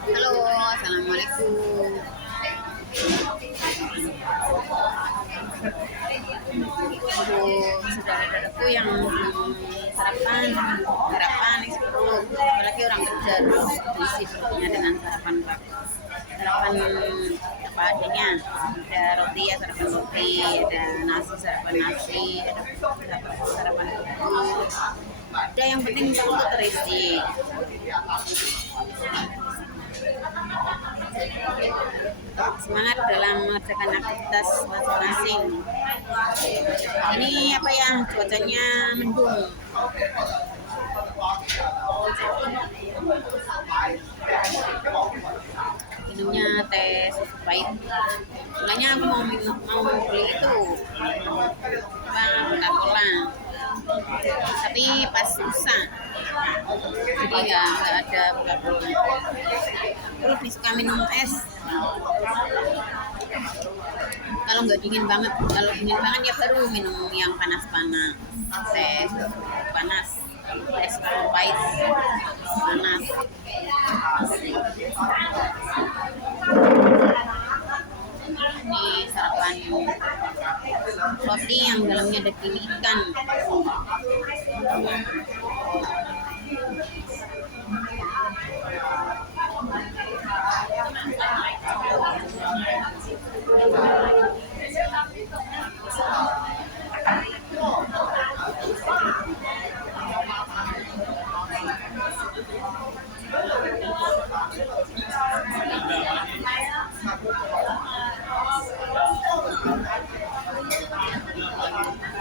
Halo, assalamualaikum. Untuk saudara-saudaraku yang sarapan, sarapan isi perut, apalagi orang kerja isi perutnya dengan sarapan sarapan apa adanya. Ada roti ya sarapan roti, ada nasi sarapan nasi, ada sarapan bubur. Ada yang penting perut terisi. Semangat dalam mengerjakan aktivitas masing-masing. Ini apa ya, cuacanya mendung. Minumnya teh susu pahit. Makanya aku mau beli itu Coca-Cola, tapi pas susah jadi nggak ada Coca-Cola. Aku lebih suka minum es. Kalau nggak dingin banget, kalau dingin banget ya baru minum yang panas-panas, teh panas, teh susu pahit panas. Ini sarapan roti yang dalamnya daging ikan.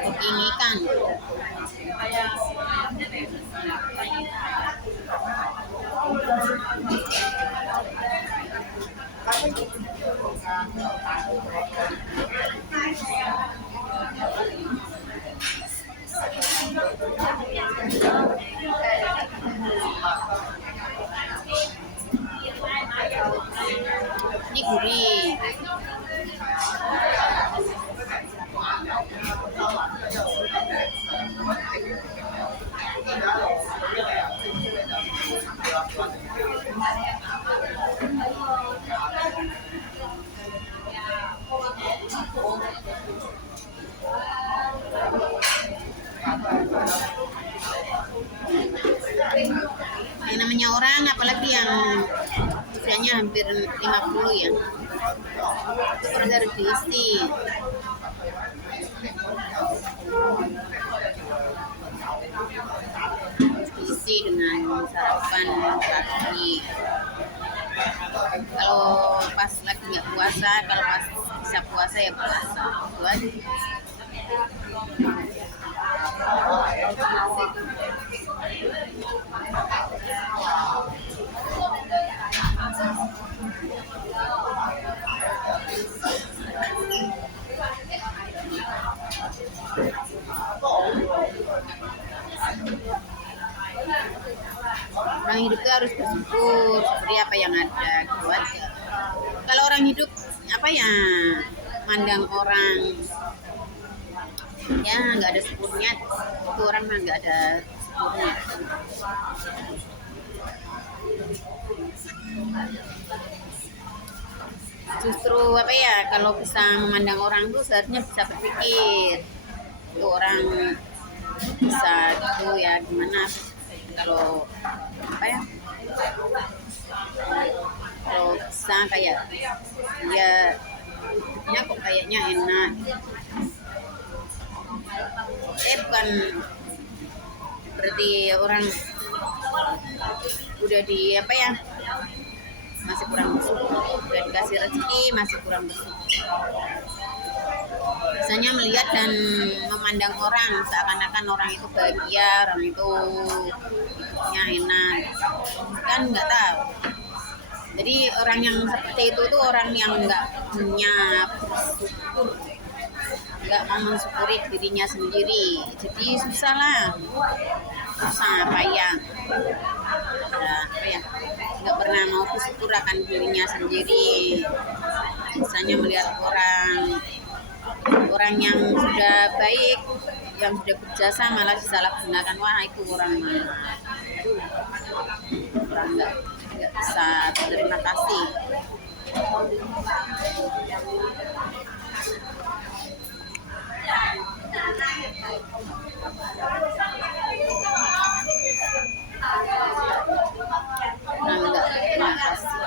Daging ikan. Ini gurih. Yang namanya orang, apalagi yang usianya hampir 50 ya, itu perut harus diisi. Diisi dengan sarapan pagi. Kalau pas lagi nggak puasa, kalau pas bisa puasa ya puasa. Itu aja. Orang hidup itu harus bersyukur seperti apa yang ada, gitu aja. Kalau orang hidup apa ya, mandang orang ya nggak ada syukurnya, itu orang mah nggak ada syukurnya. Justru apa ya, kalau bisa memandang orang tuh seharusnya bisa berpikir itu orang bisa gitu ya, gimana kalau apa ya, kalau bisa kayak ya hidupnya kok kayaknya enak. Bukan berarti orang udah di apa ya, masih kurang bersyukur, udah dikasih rezeki masih kurang bersyukur. Misalnya melihat dan memandang orang seakan-akan orang itu bahagia, orang itu hidupnya enak, kan nggak tahu. Jadi orang yang seperti itu tuh orang yang nggak punya bersyukur, nggak mau mensyukuri dirinya sendiri. Jadi susah lah, susah payah. Apa ya, nggak pernah mau bersyukur akan dirinya sendiri. Misalnya melihat orang yang sudah baik, yang sudah berjasa malah disalahgunakan, wah itu orang nggak bisa terima kasih. Enggak, terima kasih.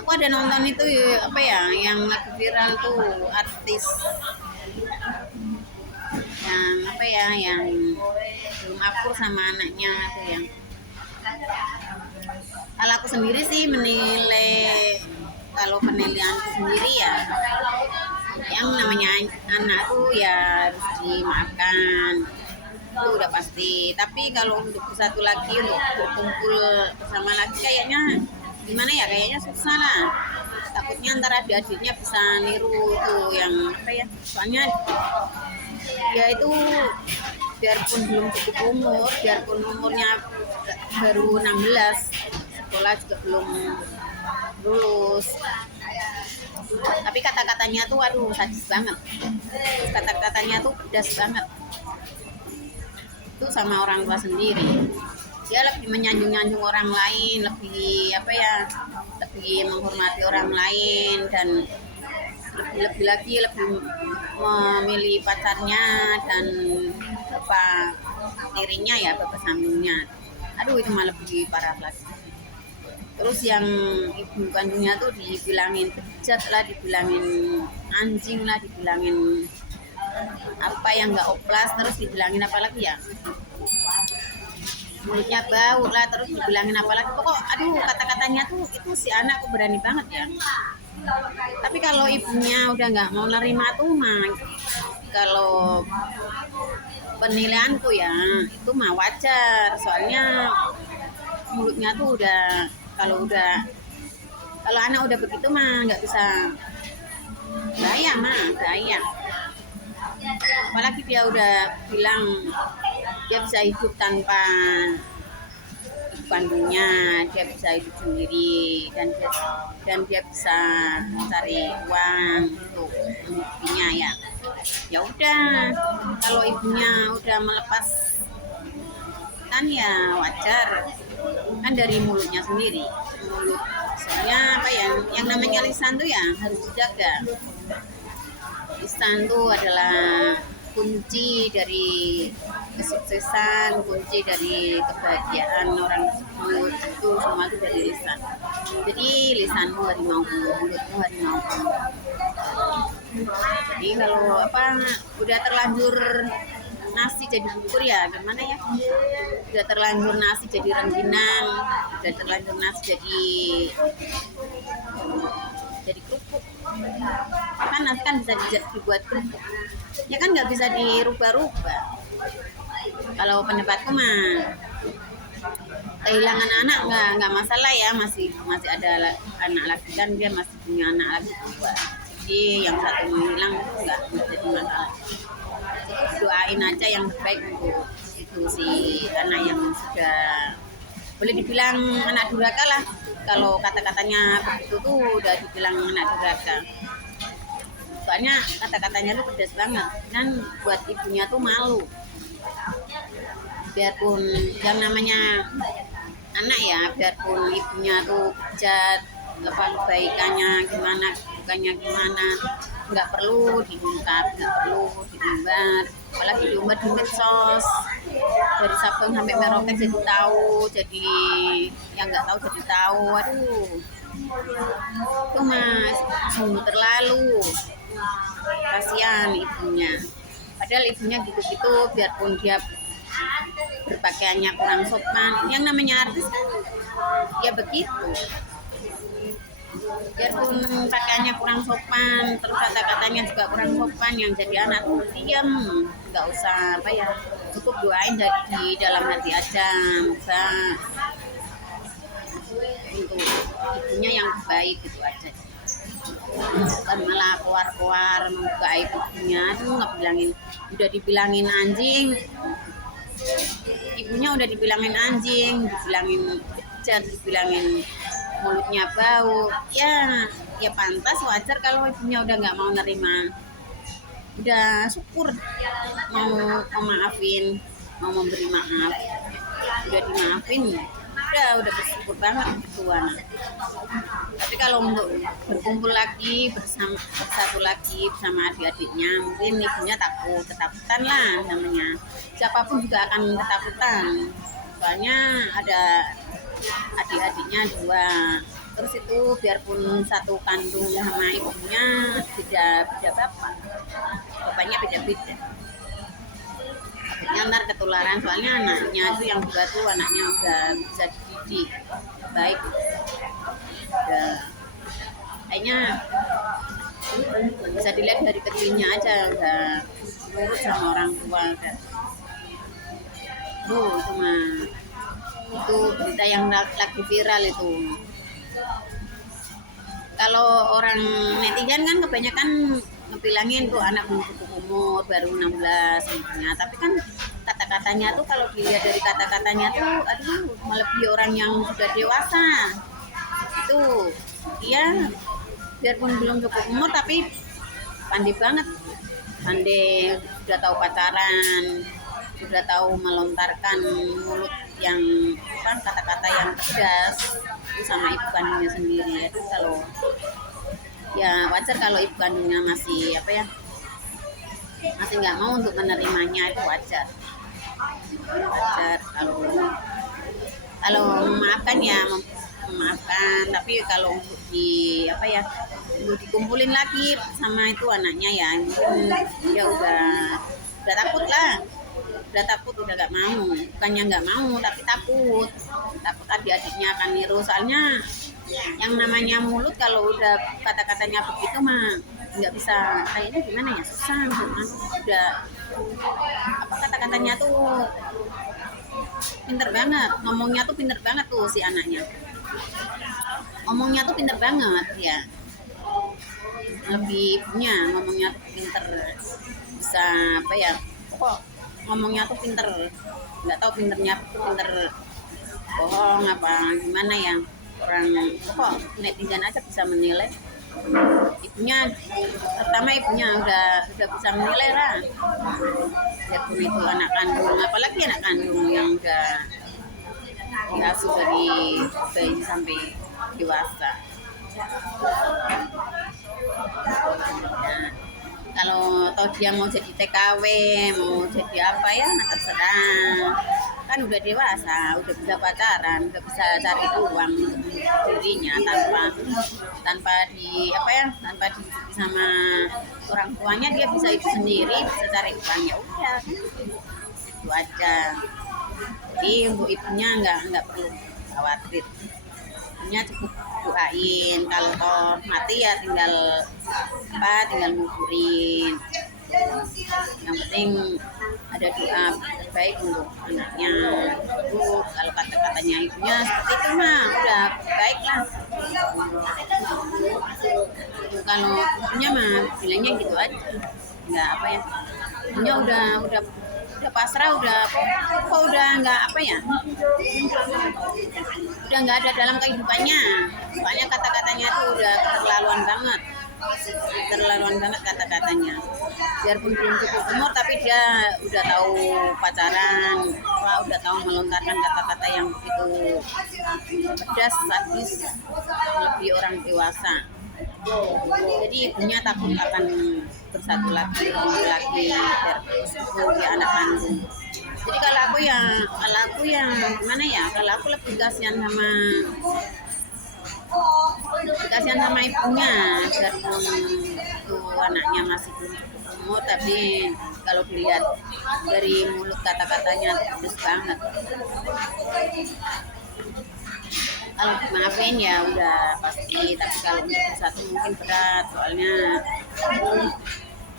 Aku ada nonton itu apa ya, yang lagi viral tuh artis yang apa ya, yang belum akur sama anaknya tuh yang. Kalau aku sendiri sih menilai, kalau penilaianku sendiri ya, yang namanya anak tuh ya harus dimaafkan, itu udah pasti. Tapi kalau untuk satu lagi, untuk berkumpul bersama lagi, kayaknya gimana ya, kayaknya susah lah. Takutnya antara adik-adiknya bisa niru itu yang apa ya, soalnya ya itu biarpun belum cukup umur, biarpun umurnya baru 16, sekolah juga belum lulus, tapi kata-katanya tuh aduh sadis banget, kata-katanya tuh pedas banget. Itu sama orang tua sendiri, dia lebih menyanjung-nyanjung orang lain, lebih apa ya, lebih menghormati orang lain, dan lebih lagi lebih memilih pacarnya dan bapak tirinya ya, bapak sambungnya. Aduh itu malah lebih parah lagi. Terus yang ibu kandungnya tuh dibilangin bejat lah, dibilangin anjing lah, dibilangin apa yang nggak oplas, terus dibilangin apa lagi ya, mulutnya bau lah, terus dibilangin apa lagi, pokok aduh kata-katanya tuh itu si anak kok berani banget ya. Tapi kalau ibunya udah nggak mau nerima tuh mah, kalau penilaianku ya itu mah wajar, soalnya mulutnya tuh udah, kalau anak udah begitu mah nggak bisa, bahaya mah, bahaya. Apalagi dia udah bilang dia bisa hidup tanpa ibu kandungnya, dia bisa hidup sendiri, dan dia bisa cari uang untuk hidupnya ya. Ya udah, kalau ibunya udah melepas kan ya wajar, kan dari mulutnya sendiri. Mulut, soalnya apa ya, yang namanya lisan tuh ya harus dijaga. Lisan tuh adalah kunci dari kesuksesan, kunci dari kebahagiaan orang tersebut, itu semua itu dari lisan. Jadi lisanmu harimau, mulutmu harimau. Jadi kalau apa udah terlanjur nasi jadi bubur ya gimana ya, udah terlanjur nasi jadi rengginang, udah terlanjur nasi jadi kerupuk, kan nasi kan bisa dibuat kerupuk ya kan, nggak bisa dirubah-rubah. Kalau pendapatku mah kehilangan anak nggak masalah ya, masih ada anak lagi kan, dia masih punya anak lagi dua, jadi yang satu menghilang nggak jadi masalah. Doain aja yang terbaik untuk itu si anak yang sudah boleh dibilang anak durhaka lah. Kalau kata-katanya begitu tuh udah dibilang anak durhaka, soalnya kata-katanya tuh pedas banget dan buat ibunya tuh malu. Biarpun yang namanya anak ya, biarpun ibunya tuh bejat, apa kebaikannya gimana, bukannya gimana, nggak perlu diungkap, nggak perlu diumbar, apalagi diumbar di medsos, dari Sabang sampai Merauke jadi tahu, jadi yang nggak tahu jadi tahu. Aduh itu mas sungguh terlalu, kasihan ibunya. Padahal ibunya gitu-gitu, biarpun dia berpakaiannya kurang sopan, yang namanya artis kan ya begitu, biarpun pakaiannya kurang sopan, terus kata-katanya juga kurang sopan, yang jadi anak tuh diam, nggak usah apa ya, cukup doain dari dalam hati aja, bisa untuk ibunya yang baik gitu aja, bukan malah keluar membuka aib ibunya. Tuh nggak bilangin, udah dibilangin anjing, ibunya udah dibilangin anjing, dibilangin bejat, dibilangin mulutnya bau, ya pantas wajar kalau ibunya udah nggak mau nerima udah syukur, mau memaafin, mau memberi maaf, udah dimaafin, udah bersyukur banget gitu anak. Tapi kalau untuk berkumpul lagi bersatu lagi bersama adik-adiknya, mungkin ibunya ketakutan lah namanya. Siapapun juga akan ketakutan. Soalnya ada adik-adiknya dua. Terus itu biarpun satu kandung sama ibunya beda bapak. Bapaknya beda-beda. Akhirnya ntar ketularan, soalnya anaknya itu yang dua tuh anaknya udah bisa dididik baik. Udah kayaknya bisa dilihat dari kecilnya aja udah nurut sama orang tua. Itu mah itu berita yang lagi viral itu. Kalau orang netizen kan kebanyakan ngebilangin tuh anak belum cukup umur, baru 16 umurnya. Tapi kan kata-katanya tuh kalau dilihat dari kata-katanya tuh aduh melebihi orang yang sudah dewasa. Itu dia biarpun belum cukup umur tapi pandai banget, pandai, sudah tahu pacaran, sudah tahu melontarkan mulut yang kata-kata yang tegas itu sama ibu kandungnya sendiri. Itu kalau ya wajar kalau ibu kandungnya masih masih nggak mau untuk menerimanya, itu wajar kalau memaafkan ya memaafkan. Tapi kalau untuk untuk dikumpulin lagi sama itu anaknya ya mungkin dia udah takut lah, udah nggak mau, bukannya nggak mau tapi takut adik-adiknya akan niru. Soalnya yang namanya mulut kalau udah kata-katanya begitu mah nggak bisa, kayaknya gimana ya, susah udah kata-katanya tuh pinter banget, ngomongnya tuh pinter banget tuh si anaknya, ngomongnya tuh pinter banget ya, lebih punya ngomongnya tuh pinter, bisa kok ngomongnya tuh pinter, nggak tahu pinternya tuh pinter bohong apa gimana ya, orang kok netizen aja bisa menilai. Ibunya udah bisa menilai lah, biarpun itu anak kandung, apalagi anak kandung yang udah diasuh dari bayi sampai dewasa. Nah, kalau toh dia mau jadi TKW, mau jadi apa ya terserah, kan udah dewasa, udah bisa pacaran, udah bisa cari uang dirinya tanpa dihidupi sama orang tuanya, dia bisa hidup sendiri, bisa cari uang, ya udah itu aja. Jadi untuk ibunya nggak perlu khawatir, ibunya cukup doain, kalau toh mati ya tinggal nguburin. Yang penting ada doa terbaik untuk anaknya. Itu kalau kata-katanya ibunya seperti itu mah udah baik lah. Kalau ibunya mah bilangnya gitu aja, nggak ibunya udah pasrah, udah nggak udah nggak ada dalam kehidupannya. Soalnya kata-katanya itu udah keterlaluan banget kata-katanya. Biarpun belum cukup umur tapi dia udah tahu pacaran, udah tahu melontarkan kata-kata yang begitu pedas, sadis, lebih orang dewasa. Jadi ibunya takut akan bersatu lagi dari anak kandung. Jadi kalau aku gimana ya, kalau aku lebih kasihan sama ibunya, biarpun itu anaknya masih belum cukup umur, tapi kalau dilihat dari mulut kata-katanya pedes banget. Kalau maafin ya udah pasti, tapi kalau untuk bersatu mungkin berat, soalnya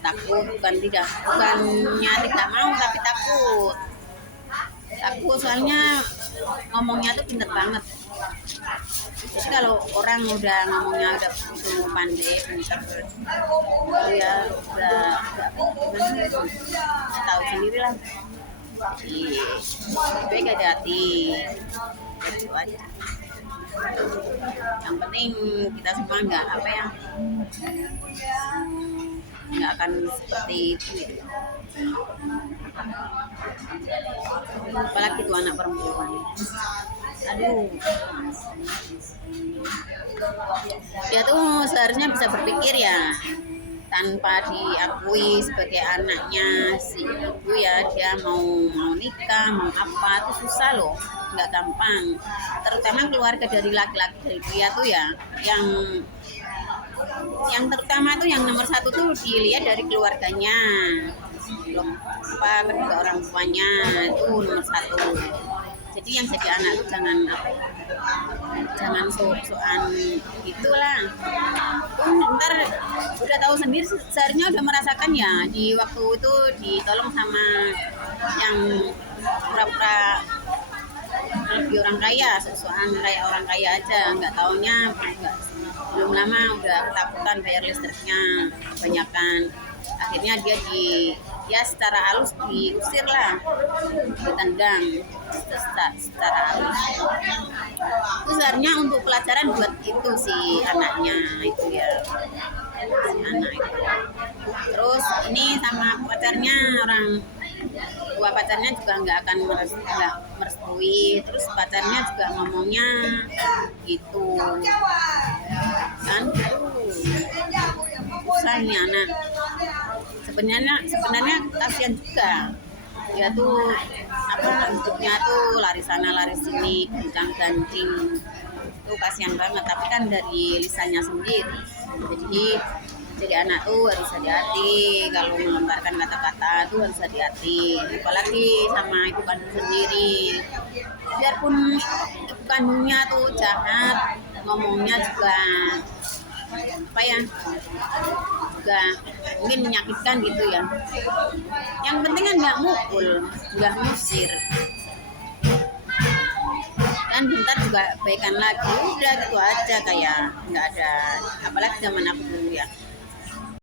takut, bukannya tidak mau tapi takut soalnya ngomongnya tuh pinter banget. Jadi kalau orang udah ngomongnya udah begitu pandai, pinter, ya udah tahu sendiri lah. Jadi baik, hati-hati, itu aja. Yang penting kita semua nggak nggak akan seperti itu gitu. Apalagi tuh anak perempuan, aduh, dia tuh seharusnya bisa berpikir ya, tanpa diakui sebagai anaknya si ibu ya, dia mau nikah mau apa tuh susah loh, nggak gampang, terutama keluarga dari laki-laki dari dia tuh ya, yang terutama tuh yang nomor satu tuh dilihat dari keluarganya loh, apa kedua orang tuanya itu nomor satu. Jadi yang jadi anak tuh jangan sok-sokan gitulah. Ntar udah tahu sendiri, seharusnya udah merasakan ya di waktu itu ditolong sama yang pura-pura lebih orang kaya, sok-sokan kayak orang kaya aja, nggak taunya belum lama udah ketakutan bayar listriknya kebanyakan. Akhirnya dia secara halus diusir lah, ditendang secara halus. Itu sebenarnya untuk pelajaran buat itu si anaknya itu ya, si anak itu. Terus ini sama pacarnya, orang tua pacarnya juga nggak akan merestui, terus pacarnya juga ngomongnya gitu kan, susah ini anak. Sebenarnya kasihan juga, dia tuh hidupnya tuh lari sana lari sini, kencang gancing, tuh kasihan banget. Tapi kan dari lisannya sendiri, jadi anak tuh harus hati-hati kalau melontarkan kata-kata tuh harus hati-hati, apalagi sama ibu kandung sendiri. Biarpun ibu kandungnya tuh jahat, ngomongnya juga juga mungkin menyakitkan gitu ya. Yang penting kan nggak mukul, nggak ngusir, dan bentar juga baikan lagi, udah gitu aja, kayak nggak ada. Apalagi zaman aku dulu ya,